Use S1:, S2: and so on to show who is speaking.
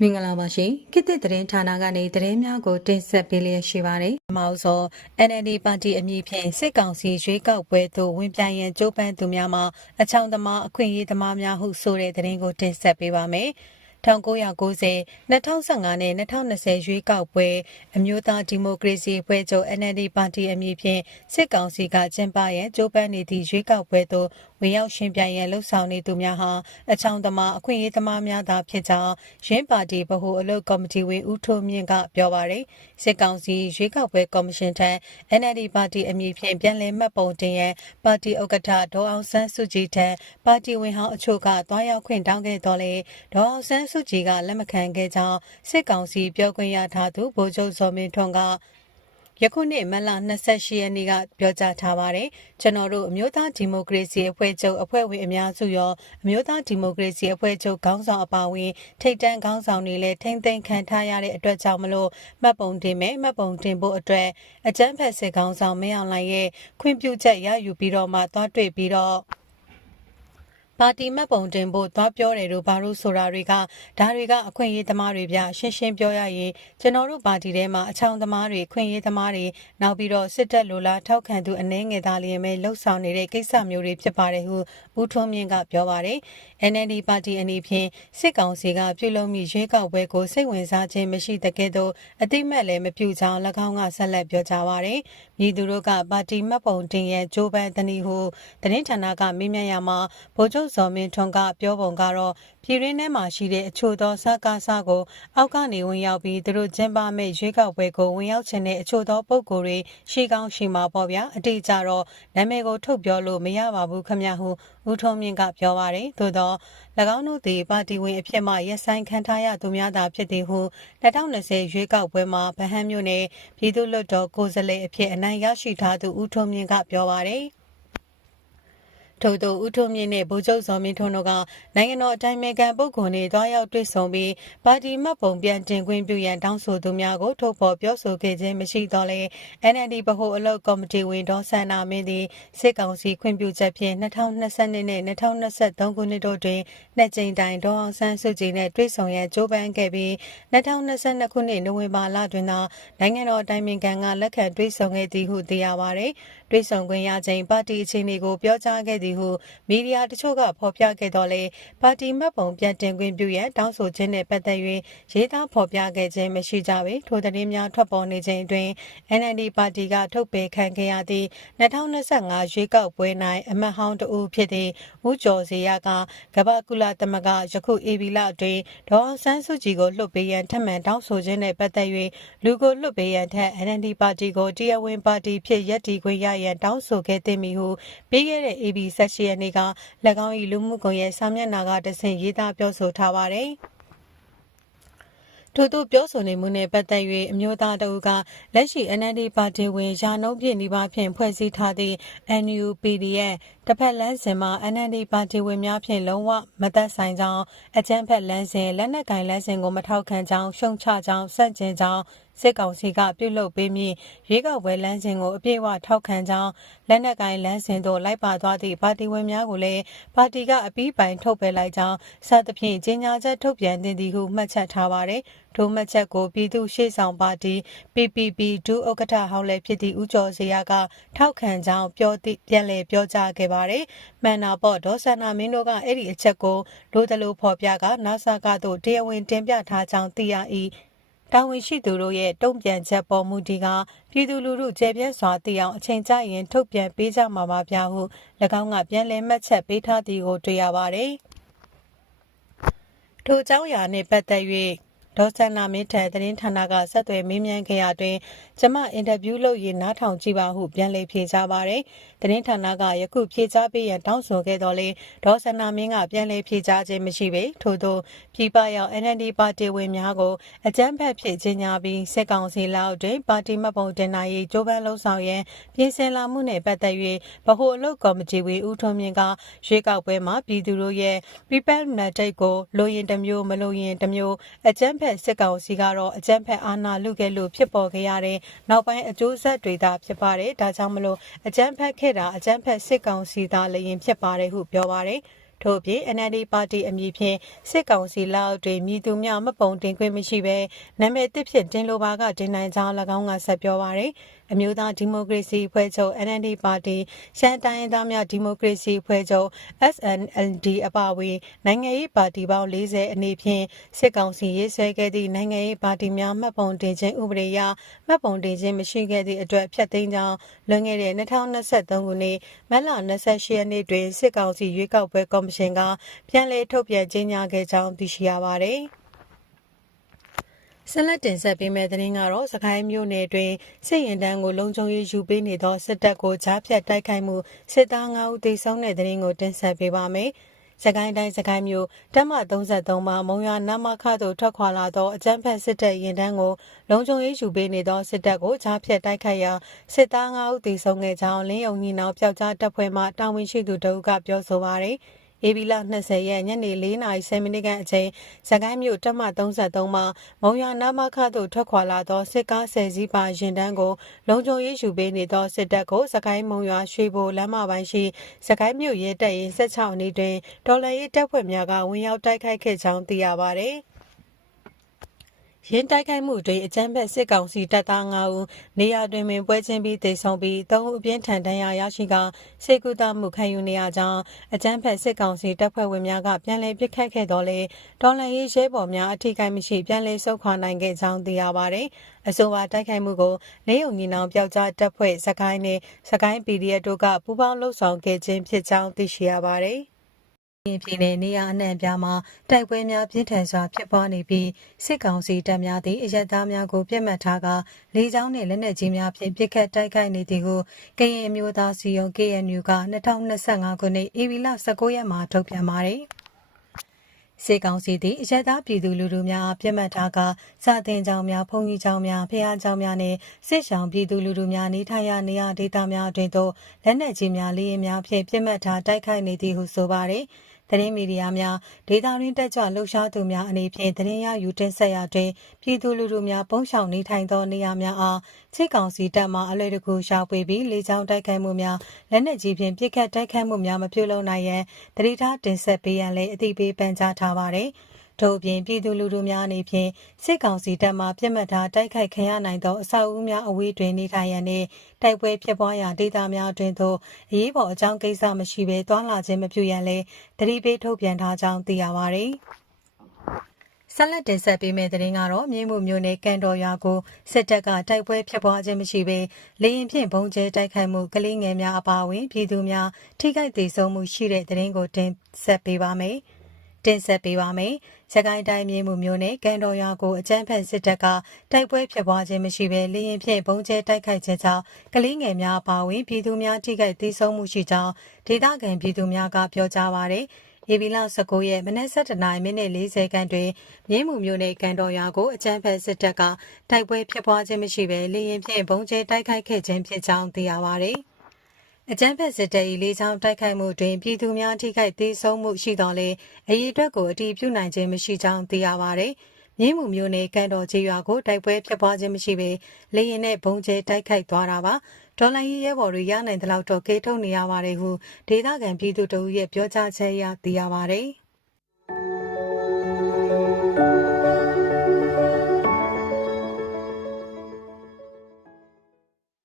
S1: မင်္ဂလာပါရှင်ခေတ်သစ်သတင်းဌာနကနေသတင်းများကိုတင်ဆက်ပေးလျက်ရှိပါတယ်။မအောင်စော NLD ပါတီအမည်ဖြင့်စစ်ကောင်စီရွေးကောက်ပွဲသို့ဝင်ပြိုင်ရန်ကြိုးပမ်းသူများမှအချောင်သမားအခွင့်အရေးသမားများဟုဆိုတဲ့သတင်းကိုတင်ဆက်ပေးပါမယ်။ 1990 2015နဲ့2020ရွေးကောက်ပွဲအမျိုးသားဒီမိုကရေစီအဖွဲ့ချုပ် NLD ပါတီအမည်ဖြင့်စစ်ကောင်စီကကျင်းပရန်ကြိုးပမ်းနေသည့်ရွေးကောက်ပွဲသို့ဝင်ရောက်ရှင်ပြိုင်ရန်လှုံ့ဆော်နေသူများဟာအချောင်သမားအခွင့်အရေးသမားများသာဖြစ်ကြောင်းရင်းပါတီဗဟိုအလုပ်ကော်မတီဝင်ဦးထိုးမြင့်ကပြောပါရယ်စစ်ကောင်စီရွေးကောက်ပွဲကော်မရှင်ထံ NLD ပါတီအမည်ဖြင့်ပြန်လည်မှတ်ပုံတင်ရန်ပါတီဥက္ကဋ္ဌဒေါအောင်ဆန်းစုကြည်ထံပါတီဝင်ဟောင်းအချို့ကတွားရောက်ခွင့်တောင်းခဲ့တော်လေဒေါအောင်ဆန်းစုကြည်ကလက်မခံခဲ့ကြောင်းစစ်ကောင်စီပြောခွင့်ရထားသူဗိုလ်ချုပ်စောမင်းထွန်းကယခုနှစ်မလ28ရက်နေ့ကပြောကြားထားပါတယ်ကျွန်တော်တို့အမျိုးသားဒီမိုကရေစီအဖွဲ့ချုပ်အဖွဲ့ဝင်အများစုရောအမျိုးသားဒီမိုကရေစီအဖွဲ့ချုပ်ခေါင်းဆောင်အပါအဝင်ထိပ်တန်းခေါင်းဆောင်တွေလည်းထိမ့်သိမ်းခံထားရတဲ့အတွက်ကြောင့်မလို့မှတ်ပုံတင်မယ်မှတ်ပုံတင်ဖို့အတွက်အကြမ်းဖက်စစ်ခေါင်းဆောင်မင်းအောင်လှိုင်ရဲ့ခွင့်ပြုချက်ရယူပြီးတော့မှသွားတွေ့ပြီးတော့ ပါတီမှတ်ပုံတင်ဖို့သွားပြောတယ်လို့ဘာလို့ဆိုတာတွေကဒါတွေကအခွင့်အရေးသမားတွေပြရှင်းရှင်းပြောရရင်ကျွန်တော်တို့ပါတီထဲမှာအချောင်သမားတွေခွင့်ရေးသမားတွေနောက်ပြီးတော့စစ်တပ်လိုလားထောက်ခံသူအနှဲငယ်သားလျင်ပဲလှုပ်ဆောင်နေတဲ့ကိစ္စမျိုးတွေဖြစ်ပါတယ်ဟုဦးထွန်းမြင့်ကပြောပါတယ် NLD ပါတီအနေဖြင့်စစ်ကောင်စီကပြုလုပ်မိရွေးကောက်ပွဲကိုစိတ်ဝင်စားခြင်းမရှိတဲ့ကဲ့သို့အတိမတ်လည်းမပြုကြောင်း၎င်းကဆက်လက်ပြောကြားပါတယ်။ပြည်သူတို့ကပါတီမှတ်ပုံတင်ရဲ့ဂျိုးပန်းတနည်းဟုသတင်းဌာနကမေးမြန်းရမှာဗိုလ်ချုပ်ဇော်မင်းထွန်းကပြောပုံကတော့ပြည်ရင်းထဲမှာရှိတဲ့အချို့သောစကားစားကိုအောက်ကနေဝင်ရောက်ပြီးသူတို့ကျင်းပမဲ့ရွေးကောက်ပွဲကိုဝင်ရောက်ခြင်းတဲ့အချို့သောပုံကိုယ်တွေရှိကောင်းရှိမှာပေါ့ဗျာအတိအကျတော့နာမည်ကိုထုတ်ပြောလို့မရပါဘူးခမဟုဦးထုံးမြင့်ကပြောပါတယ်သို့သော၎င်းတို့သည်ပါတီဝင်အဖြစ်မှရက်ဆိုင်ခံထားရသူများသာဖြစ်သည်ဟု2020ရွေးကောက်ပွဲမှာဗဟန်းမြို့နယ်ပြည်သူ့လွှတ်တော်ကိုယ်စားလှယ်အဖြစ်အနိုင်ရရှိထားသူဦးထုံးမြင့်ကပြောပါတယ် ထို့သောဦးထုံးမြင့်နှင့်ဗိုလ်ချုပ်ဇော်မင်းထွန်းတို့ကနိုင်ငံတော်အတိုင်ပင်ခံပုဂ္ဂိုလ်နှင့်တွားရောက်တွေ့ဆုံပြီးပါတီမှတ်ပုံပြန်တင်ခွင့်ပြုရန်တောင်းဆိုသူများကိုထုတ်ဖော်ပြောဆိုခဲ့ခြင်းမရှိတော့လဲ NLD ဗဟိုအလုပ်ကော်မတီဝင်ဒေါ်ဆန္နာမင်းသည်စစ်ကောင်စီခွင့်ပြုချက်ဖြင့်2022နဲ့2023ခုနှစ်တို့တွင်နှစ်ကြိမ်တိုင်ဒေါ်အောင်ဆန်းစုကြည်နှင့်တွေ့ဆုံရန်ကြိုးပမ်းခဲ့ပြီး2022ခုနှစ်နိုဝင်ဘာလတွင်သာနိုင်ငံတော်အတိုင်ပင်ခံကလက်ခံတွေ့ဆုံခဲ့သည်ဟုသိရပါသည်တွေ့ဆုံခွင့်ရချိန်ပါတီအခြေအနေကိုပြောကြားခဲ့သည်ဟုမီဒီယာတချို့ကဖော်ပြခဲ့တော့လေပါတီမှတ်ပုံပြန်တင်ခွင့်ပြုရန်တောင်းဆိုခြင်းနဲ့ပတ်သက်၍ရေးသားဖော်ပြခဲ့ခြင်းမရှိကြပေထိုသတင်းများထွက်ပေါ်နေချိန်အတွင်း NLD ပါတီကထုတ်ပယ်ခံခဲ့ရသည့်2025ရွေးကောက်ပွဲ၌အမတ်ဟောင်းတဦးဖြစ်သည့်ဦးကျော်စေရကကမ္ဘာကုလသမဂ္ဂယခု AB လအတွင်းဒေါအောင်ဆန်းစုကြည်ကိုလွှတ်ပေးရန်ထပ်မံတောင်းဆိုခြင်းနဲ့ပတ်သက်၍လူကိုလွှတ်ပေးရန်ထက် NLD ပါတီကိုတရားဝင်ပါတီဖြစ်ရပ်တည်ခွင့်ရရန်တောင်းဆိုခဲ့သည်မီဟုပြီးခဲ့တဲ့ AB 16ရက်နေ့က၎င်း၏လူမှုကွန်ရက်စာမျက်နှာကတဆင့်ရေးသားပြောဆိုထားပါတယ်။ထို့သို့ပြောဆိုနေမှုနဲ့ပတ်သက်၍အမျိုးသားတအုပ်ကလက်ရှိ NLD ပါတီဝင်ရာနှုန်းဖြင့်ဒီပါဖြင့်ဖွဲ့စည်းထားသည့် NUPD ရဲ့တစ်ဖက်လမ်းစဉ်မှာ NLD ပါတီဝင်များဖြင့်လုံးဝမသက်ဆိုင်ကြောင်းအကြမ်းဖက်လမ်းစဉ်လက်နက်ကင်လမ်းစဉ်ကိုမထောက်ခံကြောင်းရှုံချကြောင်းစန့်ကျင်ကြောင်း စစ်ကောင်စီကပြုလုပ်ပေးမည်ရွေးကောက်ပွဲလမ်းစဉ်ကိုအပြည့်အဝထောက်ခံကြောင်းလက်နက်ကိုင်လမ်းစဉ်သို့လိုက်ပါသွားသည့်ပါတီဝင်များကိုလည်းပါတီကအပြီးပိုင်ထုတ်ပယ်လိုက်ကြောင်းစသဖြင့်ကြေညာချက်ထုတ်ပြန်တင်သည်ဟုမှတ်ချက်ထားပါသည်ထိုမှတ်ချက်ကိုပြည်သူ့ရှေ့ဆောင်ပါတီ PPP ဒုဥက္ကဋ္ဌဟောင်းလည်းဖြစ်သည့်ဦးကျော်စရာကထောက်ခံကြောင်းပြောသည့်ပြန်လည်ပြောကြားခဲ့ပါတယ်။မှန်နာပေါ့ဒေါ်ဆန္နာမင်းတို့ကအဲ့ဒီအချက်ကိုလိုသလိုဖော်ပြကနာဆာကသို့တရားဝင်တင်ပြထားကြောင်းသိရ၏ တာဝန်ရှိသူတို့ရဲ့တုံ့ပြန်ချက်ပေါ်မူတည်ကပြည်သူလူထုကျေပြန့်စွာသိအောင်အချိန်ကျရင်ထုတ်ပြန်ပေးကြမှာပါဗျာဟု၎င်းကပြန်လည်မှတ်ချက်ပေးထားသည်ကိုတွေ့ရပါတယ်။ထို့ကြောင့်ရာနှင့်ပတ်သက်၍ ဒေါ်ဆန္နာမင်းထံသတင်းဌာနကဆက်သွယ်မေးမြန်းခဲ့ရတွင်ကျမအင်တာဗျူးလုပ်ရင်နားထောင်ကြည့်ပါဟုပြန်လည်ဖြေကြားပါတယ်။သတင်းဌာနကယခုဖြေကြားပေးရန်တောင်းဆိုခဲ့တော်လဲဒေါ်ဆန္နာမင်းကပြန်လည်ဖြေကြားခြင်းမရှိပေထို့သောပြည်ပရောက် NLD ပါတီဝင်များကိုအကြမ်းဖက်ဖြစ်ခြင်းညာပြီးစစ်ကောင်စီလောက်တွင်ပါတီမှတ်ပုံတင်နိုင်ရေးကြိုးပမ်းလှုံ့ဆော်ရန်ပြင်ဆင်လာမှုနှင့်ပတ်သက်၍ဗဟိုအလုပ်ကော်မတီဝင်ဦးထွန်းမြင့်ကရွေးကောက်ပွဲမှာပြည်သူတို့ရဲ့ People Mandate ကိုလိုရင်တစ်မျိုးမလိုရင်တစ်မျိုးအကြမ်းဖက်စစ်ကောင်စီကတော့အကြမ်းဖက်အာဏာလုခဲ့လို့ဖြစ်ပေါ်ခဲ့ရတဲ့နောက်ပိုင်းအကျိုးဆက်တွေသာဖြစ်ပါတယ်ဒါကြောင့်မလို့အကြမ်းဖက်ခဲ့တာအကြမ်းဖက်စစ်ကောင်စီသားလည်းရင်ဖြစ်ပါတယ်ဟုပြောပါတယ်ထို့အပြင် NLD ပါတီအမည်ဖြင့်စစ်ကောင်စီလက်အောက်တွင်မြည်သူများမပုံတင်ခွင့်မရှိဘဲနာမည်တစ်ဖြင့်တင်လိုပါကတင်နိုင်ကြောင်း၎င်းကဆက်ပြောပါရယ် အမျိုးသားဒီမိုကရေစီအဖွဲ့ချုပ် NLD ပါတီရှမ်းတိုင်းရင်းသားများဒီမိုကရေစီအဖွဲ့ချုပ် SNLD အပါအဝင်နိုင်ငံရေးပါတီပေါင်း40အနေဖြင့်စစ်ကောင်စီရေးဆွဲခဲ့သည့်နိုင်ငံရေးပါတီများမှတ်ပုံတင်ခြင်းဥပဒေအရမှတ်ပုံတင်ခြင်းမရှိခဲ့သည့်အတွက်ဖျက်သိမ်းကြောင်းလွန်ခဲ့တဲ့2023ခုနှစ်မတ်လ28ရက်နေ့တွင်စစ်ကောင်စီရွေးကောက်ပွဲကော်မရှင်ကပြန်လည်ထုတ်ပြန်ကြေညာခဲ့ကြောင်းသိရှိရပါသည်။ ဆက်လက်တင်ဆက်ပေးမယ့်သတင်းကတော့စကိုင်းမြို့နယ်တွင်စစ်ရင်တန်းကိုလုံခြုံရေးယူပေးနေသောစစ်တပ်ကိုကြားဖြတ်တိုက်ခိုက်မှုစစ်သား9ဦးသေဆုံးတဲ့သတင်းကိုတင်ဆက်ပေးပါမယ်။စကိုင်းတိုင်းစကိုင်းမြို့တပ်မ33မှာမုံရွာနမခသို့ထွက်ခွာလာသောအကြမ်းဖက်စစ်တပ်ရင်တန်းကိုလုံခြုံရေးယူပေးနေသောစစ်တပ်ကိုကြားဖြတ်တိုက်ခိုက်ရာစစ်သား9ဦးသေဆုံးခဲ့ကြောင်းလင်းယုံညီနောင်ပျောက်ကြားတပ်ဖွဲ့မှတာဝန်ရှိသူတို့ကပြောဆိုပါရယ်။ ဧပြီလ20ရက်ညနေ4:30မိနစ်ခန့်အချိန်စကိုင်းမြို့တပ်မ33မှာမုံရွာနာမခသို့ထွက်ခွာလာသောစစ်ကားဆယ်စီးပါရင်တန်းကိုလုံခြုံရေးယူပေးနေသောစစ်တပ်ကိုစကိုင်းမုံရွာရွှေဘိုလမ်းမပိုင်းရှိစကိုင်းမြို့ရဲတပ်ရင်း16အနီးတွင်ဒေါ်လာရေးတပ်ဖွဲ့များကဝင်ရောက်တိုက်ခိုက်ခဲ့ကြောင်းသိရပါသည်။ ရင်းတိုက်ခိုက်မှုတွင်အကြမ်းဖက်စစ်ကောင်စီတပ်သား9ဦးနေရာတွင်ပင်ပွဲချင်းပြီးတေဆုံးပြီး3ဦးအပြင်းထန်ဒဏ်ရာရရှိကစေကူတာမှုခံယူနေရကြောင်းအကြမ်းဖက်စစ်ကောင်စီတပ်ဖွဲ့ဝင်များကပြန်လည်ပစ်ခတ်ခဲ့တော်လဲဒေါ်လာရေးရဲဘော်များအထိကိမရှိပြန်လည်ဆုတ်ခွာနိုင်ခဲ့ကြောင်းသိရပါသည်အဆိုပါတိုက်ခိုက်မှုကိုလေးုံညီနောင်ပျောက်ကြားတပ်ဖွဲ့စကိုင်းနှင့်စကိုင်း PDF တို့ကပူးပေါင်းလှုပ်ဆောင်ခဲ့ခြင်းဖြစ်ကြောင်းသိရှိရပါ သည်ပြည်နယ်နေရာအနှံ့ပြားမှာ တိုက်ပွဲများပြင်းထန်စွာ ဖြစ်ပွားနေပြီး စစ်ကောင်စီတပ်များသည့်အရက်သားများကိုပြစ်မှတ်ထားကလေကြောင်းနှင့် လက်နက်ကြီးများဖြင့် ပစ်ခတ်တိုက်ခိုက်နေသည်ကို ကရင်အမျိုးသားစီယုံ KNU က2025ခုနှစ် ဧပြီလ19ရက်မှာ ထုတ်ပြန်ပါတယ်။ စေကောင်စီသည်အရက်သားပြည်သူလူထုများပြစ်မှတ်ထားကစာတင်ကြောင်များဖုန်ကြီးကြောင်များဖျားကြောင်များနှင့်စစ်ဆောင်ပြည်သူလူထုများနေထိုင်ရာနေရာဒေသများတွင်သို့လက်နက်ကြီးများလေးရင်များဖြင့်ပြစ်မှတ်ထားတိုက်ခိုက်နေသည်ဟုဆိုပါတယ်။ သတင်းမီဒီယာများဒေတာရင်းတက်ကြွလှုပ်ရှားသူများအနေဖြင့်သတင်းရယူတင်ဆက်ရာတွင်ပြည်သူလူထုများပုံရှောင်နေထိုင်သောနေရာများအားချိတ်ကောင်စီတပ်မှအလွယ်တကူရှာဖွေပြီးလေကြောင်းတိုက်ခိုက်မှုများလက်နက်ကြီးဖြင့်ပစ်ခတ်တိုက်ခိုက်မှုများမပြုလုပ်နိုင်ရန်တတိထားတင်ဆက်ပေးရန်လည်းအသိပေးပန်ကြားထားပါသည်။ ထို့အပြင်ပြည်သူလူထုများအနေဖြင့်စစ်ကောင်စီတပ်မှပြစ်မှတ်ထားတိုက်ခိုက်ခံရနိုင်သောအဆောက်အဦများအဝေးတွင်နေထိုင်ရန်နှင့်တိုက်ပွဲဖြစ်ပွားရာဒေသများတွင်သို့အရေးပေါ်အကြောင်းကိစ္စမရှိဘဲတွာလာခြင်းမပြုရန်လည်းတတိပေးထုတ်ပြန်ထားကြောင်းသိရပါသည်ဆက်လက်တင်ဆက်ပေးမယ့်သတင်းကတော့မြေမှုမျိုးနယ်ကန်တော်ရွာကိုစစ်တပ်ကတိုက်ပွဲဖြစ်ပွားခြင်းမရှိဘဲလေရင်ဖြင့်ဘုံကျဲတိုက်ခိုက်မှုကလေးငယ်များအပါအဝင် ပြည်သူများထိခိုက်ဒေဆုံးမှုရှိတဲ့သတင်းကိုတင်ဆက်ပေးပါမယ်။ တင်ဆက်ပေးပါမယ်။ရခိုင်တိုင်းမြေမှုမျိုးနဲ့ကန်တော်ရွာကိုအကြမ်းဖက်စစ်တပ်ကတိုက်ပွဲဖြစ်ပွားခြင်းမရှိဘဲလေရင်ဖြင့်ဘုံကျဲတိုက်ခိုက်ခြင်းကြောင့်ကလေးငယ်များပါဝင်ပြည်သူများထိခိုက်ဒေဆုံးမှုရှိကြောင်းဒေသခံပြည်သူများကပြောကြားပါရယ်။ဧပြီလ19ရက်မနက်7:00နာရီမိနစ်40ခန်းတွင်မြင်းမှုမျိုးနဲ့ကန်တော်ရွာကိုအကြမ်းဖက်စစ်တပ်ကတိုက်ပွဲဖြစ်ပွားခြင်းမရှိဘဲလေရင်ဖြင့်ဘုံကျဲတိုက်ခိုက်ခဲ့ခြင်းဖြစ်ကြောင်းသိရပါဗျ။ အကြမ်းဖက်စစ်တပ်၏လေးချောင်းတိုက်ခိုက်မှုတွင်ပြည်သူများထိခိုက်သေးဆုံးမှုရှိတော်လဲအရေးအတွက်ကိုအတည်ပြုနိုင်ခြင်းမရှိကြောင်းသိရပါဗျ။မြင်းမှုမျိုးနဲ့ကန်တော်ကြီးရွာကိုတိုက်ပွဲဖြစ်ပွားခြင်းမရှိဘဲလေရင်နဲ့ဘုံကျဲတိုက်ခိုက်သွားတာပါ။ဒေါ်လာရေးရဲဘော်တွေရနိုင်တဲ့လောက်တော့ကေထုတ်နေရပါတယ်ဟုဒေသခံပြည်သူတို့ရဲ့ပြောကြားချက်အရသိရပါတယ်။